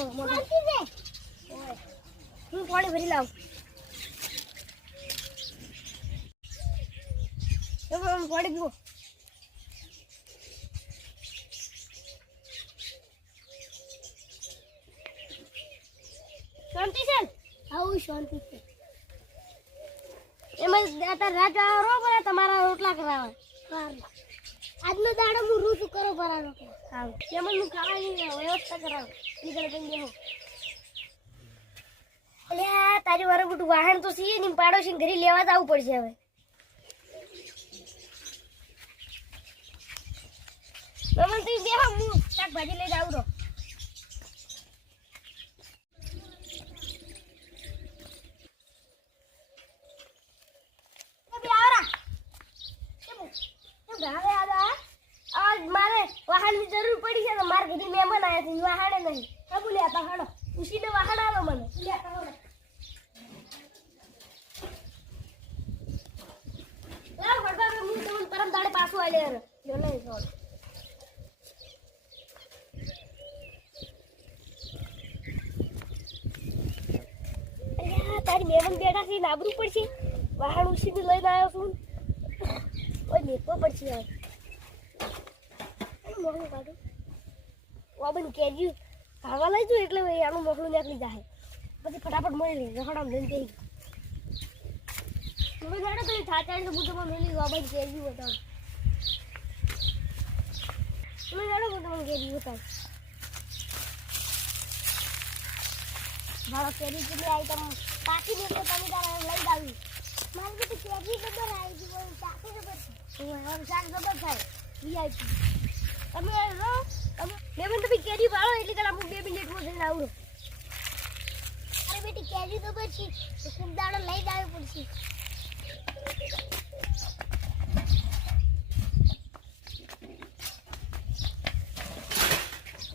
હું પાણી ભરી લાવ પાણી પીવો શાંતિ છે આવું શાંતિ છે એમાં અત્યારે રાજા તમારા રોટલા કરાવે. આજનો દાડો હું રૂચું કરો પરા રોટલા. હું ખાવાની વ્યવસ્થા કરાવું. નીકળ પણ બેહો. એટલે આ તારી વારે બધું વાહન તો સીએ ની પાડોશી ઘરે લેવા જ આવવું પડશે હવે. મમ્મી તું બેહો, હું શાકભાજી લઈને આવું તો એ બે આવરા. કેમ? કેમ ગાવે આદા? આજ મારે વાહનની જરૂર પડી છે તો મારે ઘરે વાહને નહીં. હા, બોલે આતા હાડો ઉસીને વાહન આલો મને. લે આતા હાડો લાવ તમને પરમ દાડે પાછો આલે સોળ તારી મહેમાન બેઠા છે પડશે. વાહન ઉસીને લઈને આવ્યો છું. ઓય લેતો પડશે કાઢું વાબન કેરી ખાવા લઈ જુ એટલે એનું મોકલું નીકળી જાય પછી ફટાફટ મળી લઈ રખડામ લઈને જઈ. તમે જાણો તો થાતા એટલે હું તમને મેલી વાબન કેરી બતાવું. તમે જાણો હું તમને કેરી બતાવું. મારો કેરી કેટલી આવી તમે પાકી દે તો તમે તારા લઈ આવી. મારી તો કેરી ખબર આવી હતી ચાકી ખબર હું શાક ખબર થાય વીઆઈપી તમે રહો તમે મેમન તમે કેરી વાળો એટલે કલા હું બે મિનિટમાં જઈને અરે બેટી, કેરી તો ખૂબ દાડો લઈ જ આવી પડશે.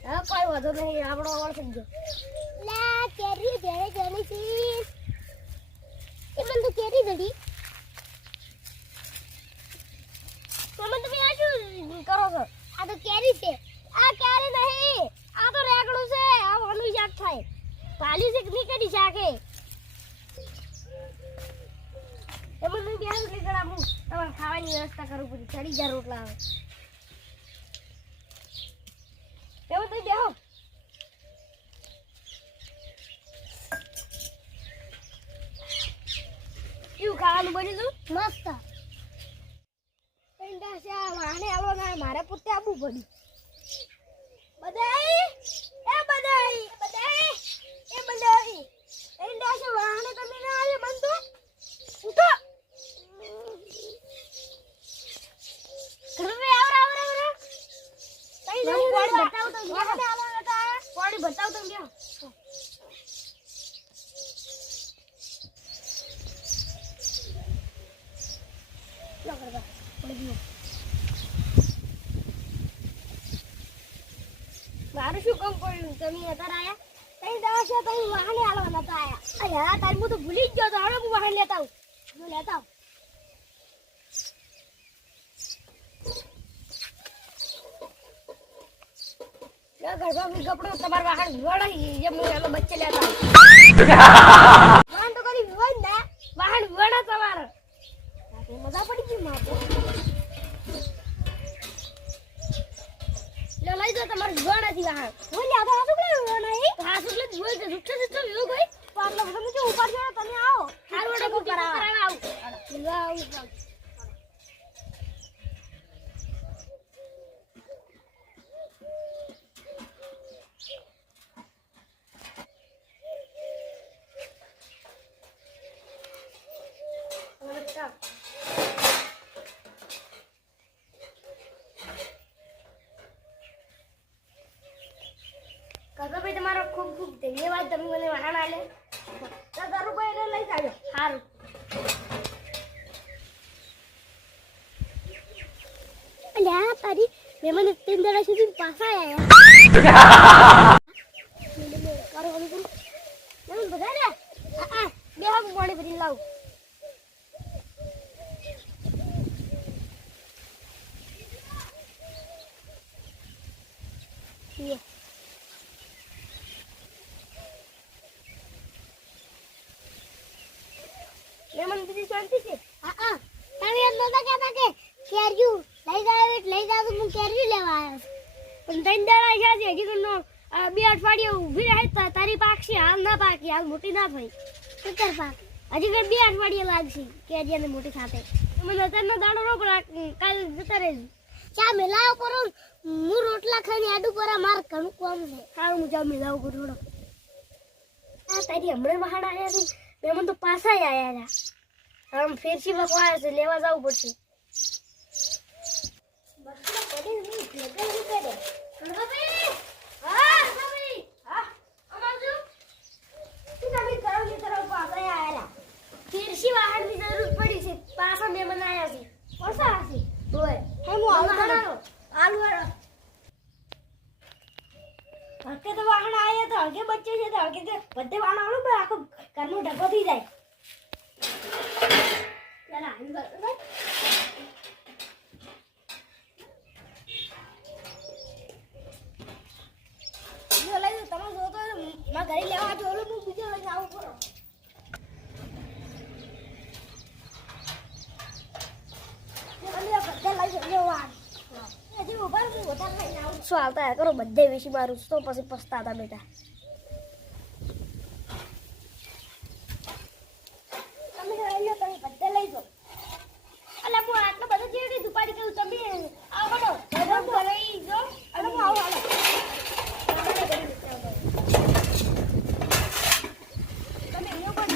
હા, કોઈ વાંધો નહીં, આપણો સમજો. લા, કેરી જણી છે. એ મને તો કેરી દડી તમે તમે આ શું કરો છો આ તો કેરી છે. આ કેરી નહીં. આ તો રેગડું છે. આ વાનું શાક થાય. પાલી છે નીકળી કરી શાકે? એમાં હું બે રોટલી હું તમારે ખાવાની વ્યવસ્થા કરવું પડી. ચડી જા રોટલા આવે એમાં તું બેહો. કેવું ખાવાનું બન્યું તું? મસ્ત પેંડા છે આ વાહને આવો પોતે આપવું પડ્યું બધાય? એ બધાઈ બધાઈ એ બધાઈ પેંડા છે વાહને તમે ના આવે મન તો ઉઠો. ઘરે આવરા આવરા આવરા. કઈ નહીં પાણી બતાવ તો વાહને આવો નતા બતાવ તો ગયો લો પડી ગયો. મારું શું કામ પડ્યું? તમે અત્યારે આયા? તઈ દવા છે તઈ વાહન આલવા નતા આયા. અરે હા, તારી હું તો ભૂલી જ ગયો તો હવે હું વાહન લેતા આવું. હું લેતા આવું. યા ગરબા મી કપડો તમાર વાહન વડાઈ જેમ હું એનો બચ્ચે લેતા વાહન તો કદી વળ ના. વાહન વડા તમારે. મજા પડી ગઈ મારે નથી વાહન હું લે આ શું કરે જોવા નહીં હા શું એટલે જોઈ કે રૂઠે રૂઠે વિયો ગઈ પાટલો તમે જો ઉપર જો તમે આવો. હાલ વડે ઉપર આવો આવો લા આવું કાકાભાઈ તમારો ખૂબ ખૂબ ધન્યવાદ તમે મને વાહન આલે કાકાભાઈ એને લઈ જાજો. સારું અલ્યા તારી મેં મને ત્રણ દાડા સુધી પાછા આવ્યા કરો બધા ને આ બે હાથ પાણી ભરી લાવું. Yeah. મહેમાન બીજી શાંતિ છે? હા હા. તમે એમ નતા કહેતા કે કેરીયું લઈ જાવ એટલે લઈ જાવ હું કેરીયું લેવા આવ્યો પણ ત્રણ દાડા છે. હજી તો બે અઠવાડિયે ઊભી રહે તારી પાકશે હાલ ના પાકી હાલ મોટી ના થઈ. સુતર પાક. હજી તો બે અઠવાડિયે લાગશે કેરી અને મોટી સાથે. મને અત્યારનો દાડો નો પણ કાલ જતા રહેજો. ચા મેલાવ કરો હું રોટલા ખાઈને આડું પર માર ઘણું કોમ છે. સારું હું ચા મિલાવ કરું આ તારી હમણાં વહાણ આવ્યા છે. મહેમાન તો પાછા આવ્યા હતા આમ ફેરસી છે લેવા જવું પડશે ફેરસી વાહનની જરૂર પડી છે પાછા મહેમાન આવ્યા છે પાછા હશે ઓય હું આલુ આલુ વાળો હકે તો વાહન બચ્યો છે તો તો બધે વાહન આવડું પણ આખો ઘરનો ઢગો થઈ જાય. ચાલ જાઓ, તમે જો તો ઘરે લેવા જો હું બીજો લઈને આવું કરો શું આવતા કરો બધે વેચી મારું તો પછી પસ્તાતા બેટા તમે લઈ લો તમે બધે લઈ જાઓ અલા હું આટલો બધો જેડી દુપાડી કહું તમે આવો બધો બધો લઈ જો અને હું આવું હાલો તમે અહીંયા પણ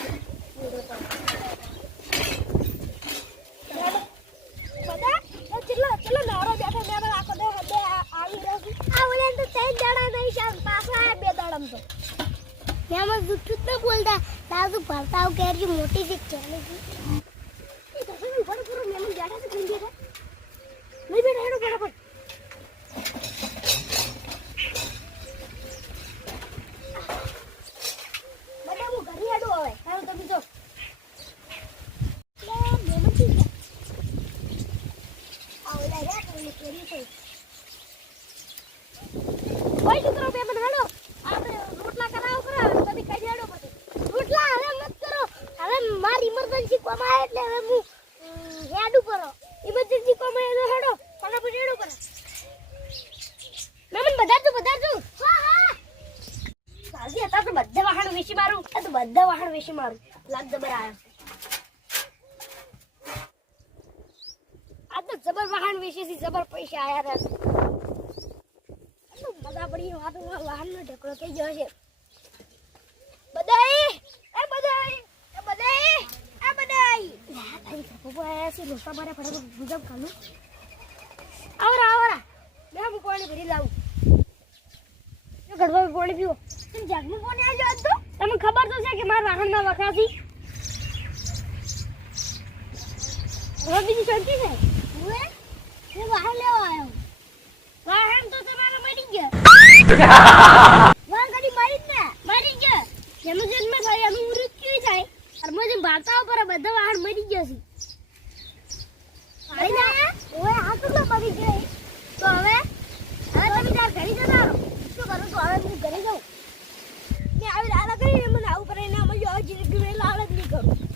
બધા એ ચેટલા ચેટલા નારો બેઠા મેં પણ આખો દે હદે આ- આવી રહ્યો છું આ ઓલે તો ત્રણ દાડા નહીં શામ પાછા આયા બે દાડામ તો મેં જૂઠું જ ન બોલતા તાજુ ભરતાવ કેરી મોટી છે ચાલે છે એ તો શું બડો પૂરો મેમન બેઠા છે કેમ બેઠા નહીં બેઠા હેડો ફટાફટ બધા હું ઘરે હેડો હવે હાલો તમે જો લે મેમનથી થઈ છોકરો બે મને હેડો આપણે રોટલા કરાવો કરાવો તમે કઈ રોટલા હવે મત કરો હવે મારી ઇમરજન્સી કોમ એટલે હવે હું હેડું કરો ઇમરજન્સી કોમ આવે હેડો ફટાફટ હેડો કરો મેમન બધા તું બધા તું હા સાજી હતા તો બધા વાહણ વેચી મારું. તો બધા વાહણ વેચી મારું. લાગ દબર આયા આ તો જબર વાહન વેચી છે જબર પૈસા આયા હતા બધા પડી વાત વાહન ઢેકડો થઈ ગયો છે. બધાય, એ લાવું. ગડવા પાણી પીવો. તમે જગનું પાણી આવજો આજ તમને ખબર તો છે કે મારા વાહનના હું લેવા આવ્યો. વાહન તો તમારો મરી ગયો. વાહન મારી જ ને. મરી ગયો. જેનું જન્મ થાય એમ મૃત્યુ થાય અરમો જેમ ભાતા ઉપર બધા વાહન મરી ગયા છે. પાણી ના ઓએ આ તો મરી ગઈ તો હવે હવે તમે તાર ઘરે જતા રહો. શું કરું તો હવે હું ઘરે જાઉં. ને આવી લાલા કરી મને આવું કરે ને અમે જો જિંદગી લાલચ નહીં કરું.